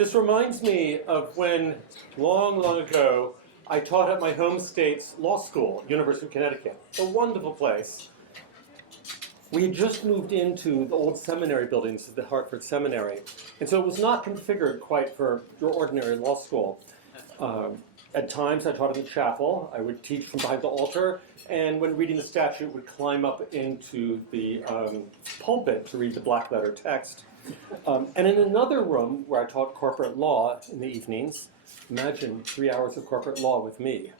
This reminds me of when, long, long ago, I taught at my home state's law school, University of Connecticut. It's a wonderful place. We had just moved into the old seminary buildings of the Hartford Seminary, and so it was not configured quite for your ordinary law school. At times, I taught in the chapel. I would teach from behind the altar, and when reading the statute, would climb up into the pulpit to read the black letter text. And in another room where I taught corporate law in the evenings, imagine 3 hours of corporate law with me.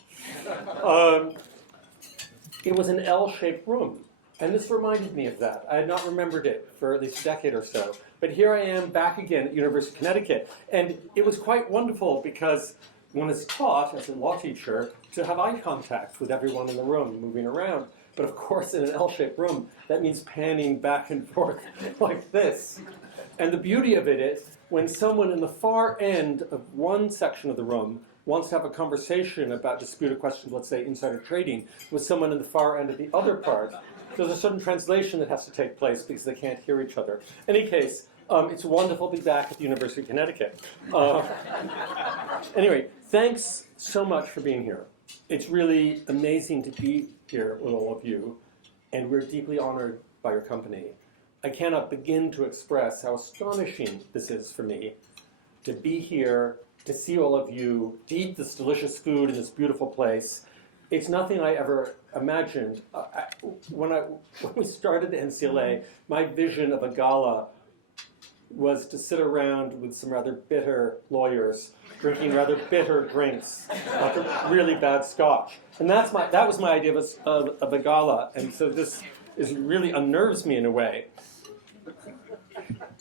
It was an L-shaped room, and this reminded me of that. I had not remembered it for at least a decade or so. But here I am back again at University of Connecticut, and it was quite wonderful because one is taught, as a law teacher, to have eye contact with everyone in the room, moving around. But of course, in an L-shaped room, that means panning back and forth like this. And the beauty of it is, when someone in the far end of one section of the room wants to have a conversation about disputed questions, let's say insider trading, with someone in the far end of the other part, there's a certain translation that has to take place because they can't hear each other. In any case, it's wonderful to be back at the University of Connecticut. Anyway, thanks so much for being here. It's really amazing to be here with all of you, and we're deeply honored by your company. I cannot begin to express how astonishing this is for me to be here, to see all of you, to eat this delicious food in this beautiful place. It's nothing I ever imagined. When we started the Ncla, my vision of a gala was to sit around with some rather bitter lawyers, drinking rather bitter drinks, like a really bad scotch. And that was my idea of a gala, and so this really unnerves me in a way.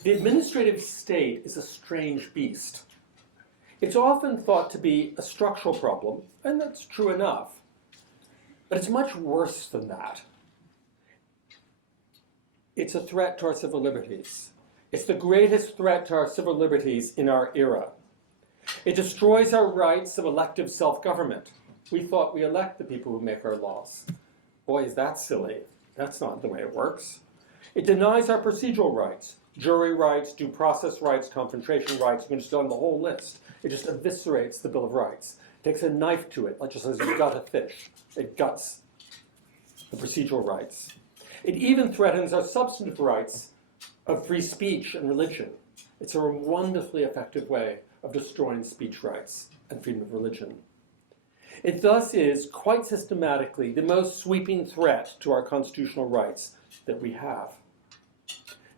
The administrative state is a strange beast. It's often thought to be a structural problem, and that's true enough. But it's much worse than that. It's a threat to our civil liberties. It's the greatest threat to our civil liberties in our era. It destroys our rights of elective self-government. We thought we elect the people who make our laws. Boy, is that silly. That's not the way it works. It denies our procedural rights, jury rights, due process rights, confrontation rights. You can just go on the whole list. It just eviscerates the Bill of Rights. It takes a knife to it, like just says you gut a fish. It guts the procedural rights. It even threatens our substantive rights of free speech and religion. It's a wonderfully effective way of destroying speech rights and freedom of religion. It thus is, quite systematically, the most sweeping threat to our constitutional rights that we have.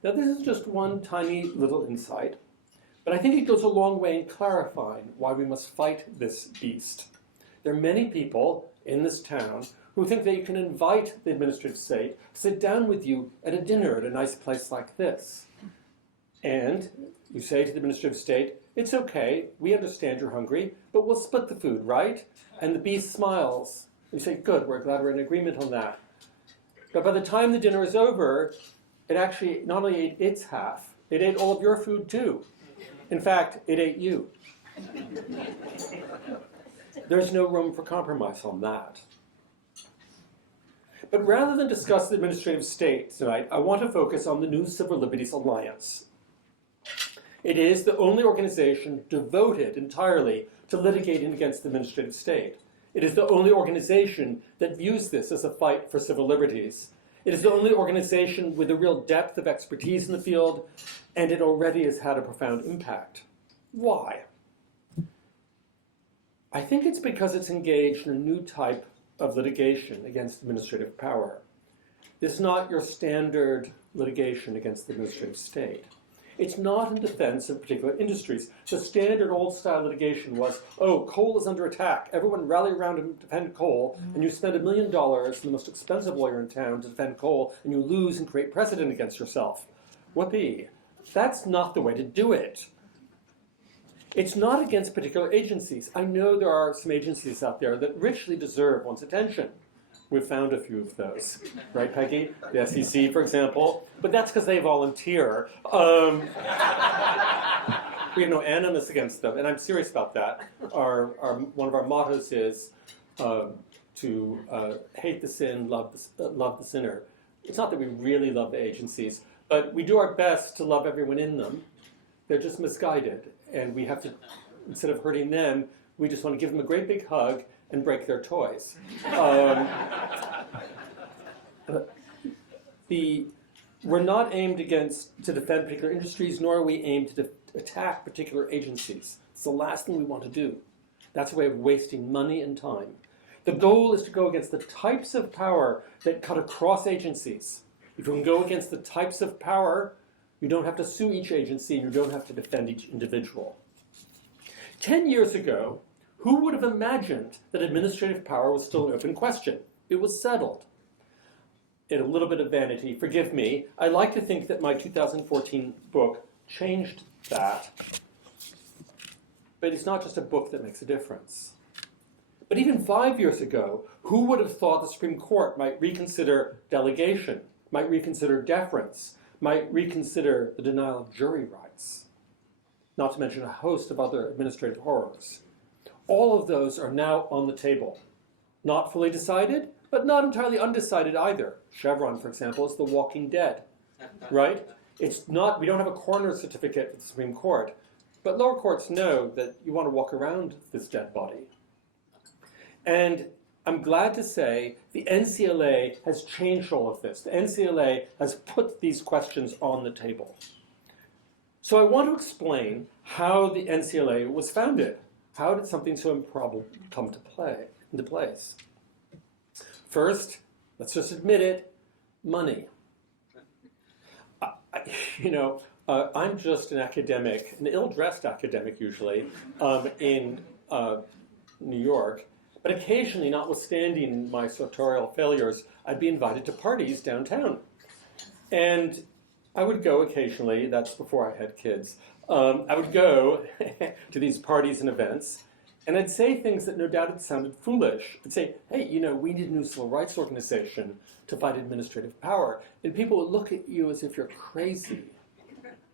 Now, this is just one tiny little insight, but I think it goes a long way in clarifying why we must fight this beast. There are many people in this town who think that you can invite the administrative state to sit down with you at a dinner at a nice place like this. And you say to the administrative state, it's okay, we understand you're hungry, but we'll split the food, right? And the beast smiles. You say, good, we're glad we're in agreement on that. But by the time the dinner is over, it actually not only ate its half, it ate all of your food too. In fact, it ate you. There's no room for compromise on that. But rather than discuss the administrative state tonight, I want to focus on the New Civil Liberties Alliance. It is the only organization devoted entirely to litigating against the administrative state. It is the only organization that views this as a fight for civil liberties. It is the only organization with a real depth of expertise in the field, and it already has had a profound impact. Why? I think it's because it's engaged in a new type of litigation against administrative power. It's not your standard litigation against the administrative state. It's not in defense of particular industries. The standard old-style litigation was, oh, coal is under attack. Everyone rally around and defend coal, and you spend $1 million on the most expensive lawyer in town to defend coal, and you lose and create precedent against yourself. Whoopee. That's not the way to do it. It's not against particular agencies. I know there are some agencies out there that richly deserve one's attention. We've found a few of those, right, Peggy? The SEC, for example. But that's because they volunteer. We have no animus against them, and I'm serious about that. One of our mottos is to hate the sin, love the sinner. It's not that we really love the agencies, but we do our best to love everyone in them. They're just misguided. and we have to, instead of hurting them, we just want to give them a great big hug and break their toys. We're not aimed to defend particular industries, nor are we aimed to attack particular agencies. It's the last thing we want to do. That's a way of wasting money and time. The goal is to go against the types of power that cut across agencies. If you can go against the types of power, you don't have to sue each agency and you don't have to defend each individual. 10 years ago, who would have imagined that administrative power was still an open question? It was settled. In a little bit of vanity, forgive me, I like to think that my 2014 book changed that. But it's not just a book that makes a difference. But even 5 years ago, who would have thought the Supreme Court might reconsider delegation, might reconsider deference, might reconsider the denial of jury rights, not to mention a host of other administrative horrors. All of those are now on the table. Not fully decided, but not entirely undecided either. Chevron, for example, is the walking dead, right? It's not, we don't have a coroner's certificate at the Supreme Court, but lower courts know that you want to walk around this dead body. And I'm glad to say the Ncla has changed all of this. The Ncla has put these questions on the table. So I want to explain how the Ncla was founded. How did something so improbable come into place? First, let's just admit it, money. I'm just an academic, an ill-dressed academic usually, in New York. But occasionally, notwithstanding my sartorial failures, I'd be invited to parties downtown. And I would go occasionally, that's before I had kids, I would go to these parties and events, and I'd say things that no doubt had sounded foolish. I'd say, hey, we need a new civil rights organization to fight administrative power. And people would look at you as if you're crazy.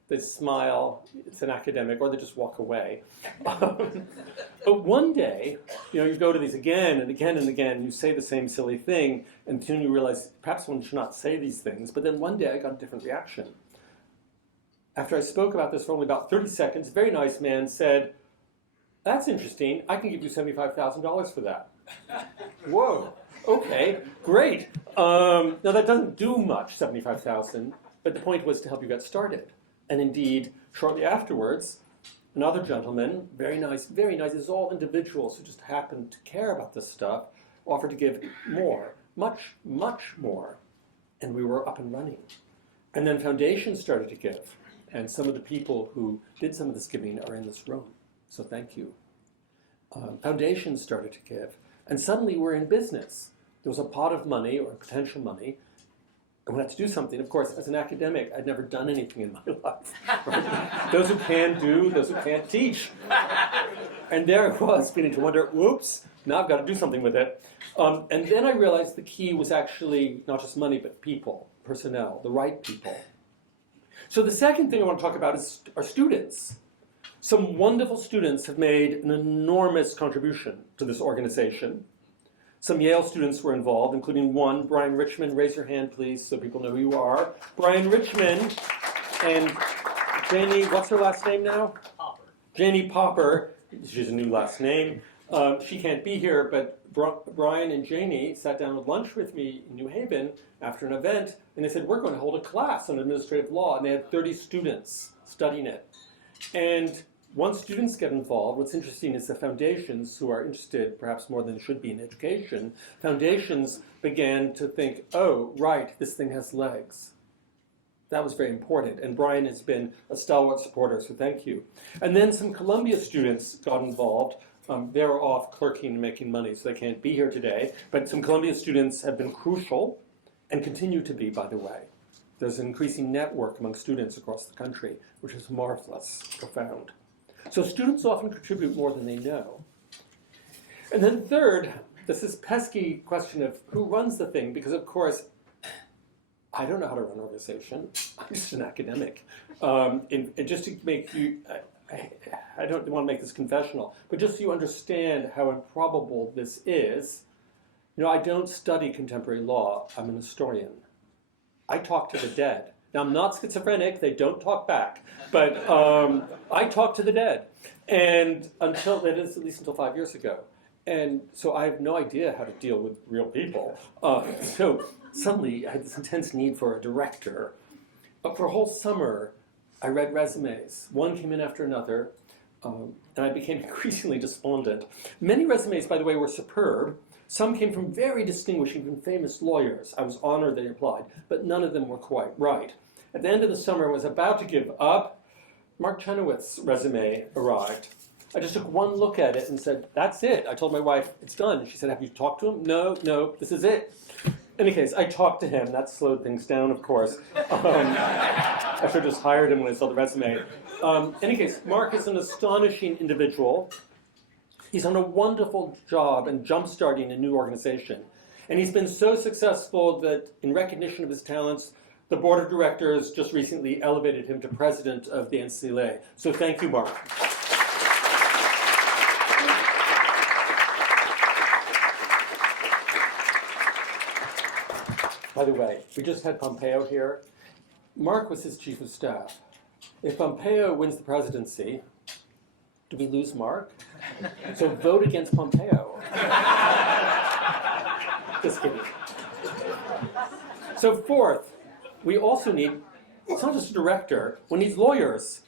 They smile, it's an academic, or they just walk away. But one day, you go to these again and again and again, you say the same silly thing, and soon you realize perhaps one should not say these things. But then one day I got a different reaction. After I spoke about this for only about 30 seconds, a very nice man said, that's interesting, I can give you $75,000 for that. Whoa, okay, great. Now that doesn't do much, $75,000, but the point was to help you get started. And indeed, shortly afterwards, another gentleman, very nice, this is all individuals who just happen to care about this stuff, offered to give more, much, much more. And we were up and running. And then foundations started to give. And some of the people who did some of this giving are in this room. So thank you. Foundations started to give. And suddenly we're in business. There was a pot of money or potential money. And we had to do something. Of course, as an academic, I'd never done anything in my life. Right? Those who can do, those who can't teach. And there I was, beginning to wonder, whoops, now I've got to do something with it. And then I realized the key was actually not just money, but people, personnel, the right people. So the second thing I want to talk about is our students. Some wonderful students have made an enormous contribution to this organization. Some Yale students were involved, including one, Brian Richmond. Raise your hand, please, so people know who you are. Brian Richmond and Janie, what's her last name now? Popper. Janie Popper. She's a new last name. She can't be here, but Brian and Janie sat down with lunch with me in New Haven after an event, and they said, we're going to hold a class on administrative law, and they had 30 students studying it. And once students get involved, what's interesting is the foundations, who are interested perhaps more than should be in education, foundations began to think, oh, right, this thing has legs. That was very important, and Brian has been a stalwart supporter, so thank you. And then some Columbia students got involved. They're off clerking and making money, so they can't be here today, but some Columbia students have been crucial, and continue to be, by the way. There's an increasing network among students across the country, which is marvelous, profound. So students often contribute more than they know. And then third, this is pesky question of who runs the thing, because of course, I don't know how to run an organization. I'm just an academic. And just to make you, I don't want to make this confessional, but just so you understand how improbable this is, I don't study contemporary law. I'm an historian. I talk to the dead. Now, I'm not schizophrenic. They don't talk back. But I talk to the dead. And that is at least until 5 years ago. And so I have no idea how to deal with real people. So suddenly I had this intense need for a director. For a whole summer, I read resumes. One came in after another, and I became increasingly despondent. Many resumes, by the way, were superb. Some came from very distinguished, even famous lawyers. I was honored they applied, but none of them were quite right. At the end of the summer, I was about to give up. Mark Chenoweth's resume arrived. I just took one look at it and said, that's it. I told my wife, it's done. She said, have you talked to him? No, this is it. In any case, I talked to him. That slowed things down, of course. I should have just hired him when I saw the resume. In any case, Mark is an astonishing individual. He's done a wonderful job in jump-starting a new organization. And he's been so successful that in recognition of his talents, the board of directors just recently elevated him to president of the Ncla. So thank you, Mark. By the way, we just had Pompeo here. Mark was his chief of staff. If Pompeo wins the presidency, do we lose Mark? So vote against Pompeo. Just kidding. So fourth, we also need, it's not just a director, we need lawyers.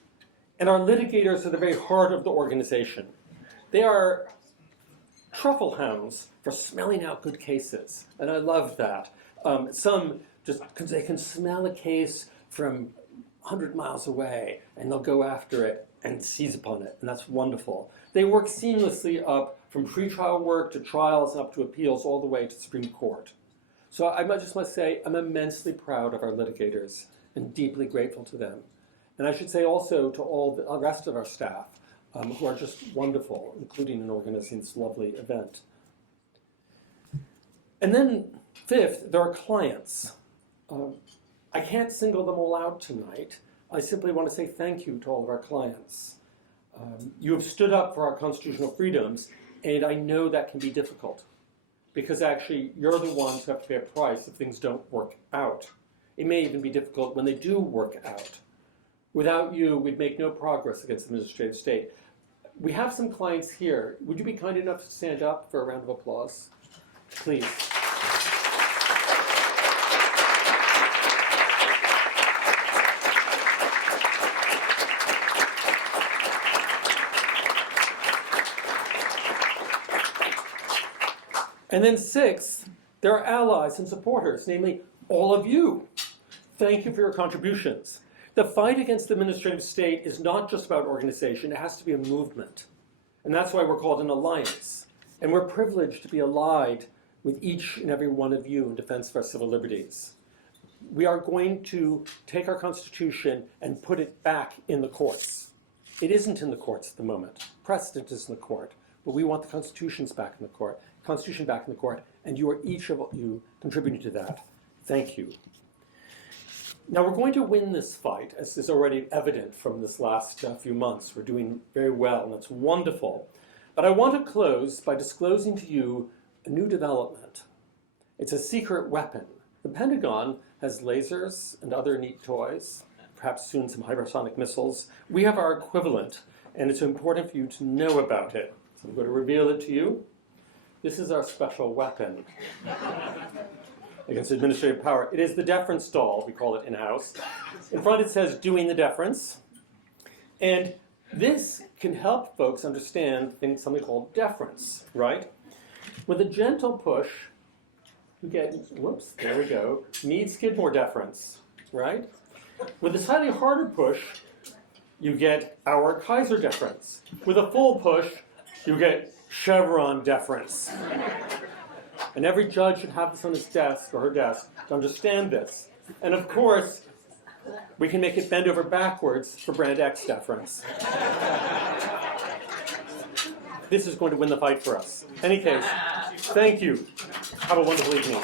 And our litigators are the very heart of the organization. They are truffle hounds for smelling out good cases. And I love that. Some just, because they can smell a case from 100 miles away, and they'll go after it and seize upon it, and that's wonderful. They work seamlessly up from pretrial work to trials and up to appeals all the way to Supreme Court. So I just must say I'm immensely proud of our litigators and deeply grateful to them. And I should say also to all the rest of our staff who are just wonderful, including in organizing this lovely event. And then fifth, there are clients. I can't single them all out tonight. I simply want to say thank you to all of our clients. You have stood up for our constitutional freedoms, and I know that can be difficult because actually you're the ones who have to pay a price if things don't work out. It may even be difficult when they do work out. Without you, we'd make no progress against the administrative state. We have some clients here. Would you be kind enough to stand up for a round of applause? Please. And then sixth, there are allies and supporters, namely all of you. Thank you for your contributions. The fight against the administrative state is not just about organization, it has to be a movement. And that's why we're called an alliance. And we're privileged to be allied with each and every one of you in defense of our civil liberties. We are going to take our Constitution and put it back in the courts. It isn't in the courts at the moment. Precedent is in the court. But we want the Constitution back in the court, and you are each of you contributing to that. Thank you. Now we're going to win this fight, as is already evident from this last few months. We're doing very well, and that's wonderful. But I want to close by disclosing to you a new development. It's a secret weapon. The Pentagon has lasers and other neat toys, perhaps soon some hypersonic missiles. We have our equivalent, and it's important for you to know about it. So I'm going to reveal it to you. This is our special weapon against administrative power. It is the deference doll, we call it in-house. In front it says, doing the deference. And this can help folks understand something called deference, right? With a gentle push, you get, whoops, there we go, need Skidmore deference, right? With a slightly harder push, you get our Kaiser deference. With a full push, you get Chevron deference. And every judge should have this on his desk or her desk to understand this. And of course, we can make it bend over backwards for Brand X deference. This is going to win the fight for us. In any case, thank you. Have a wonderful evening.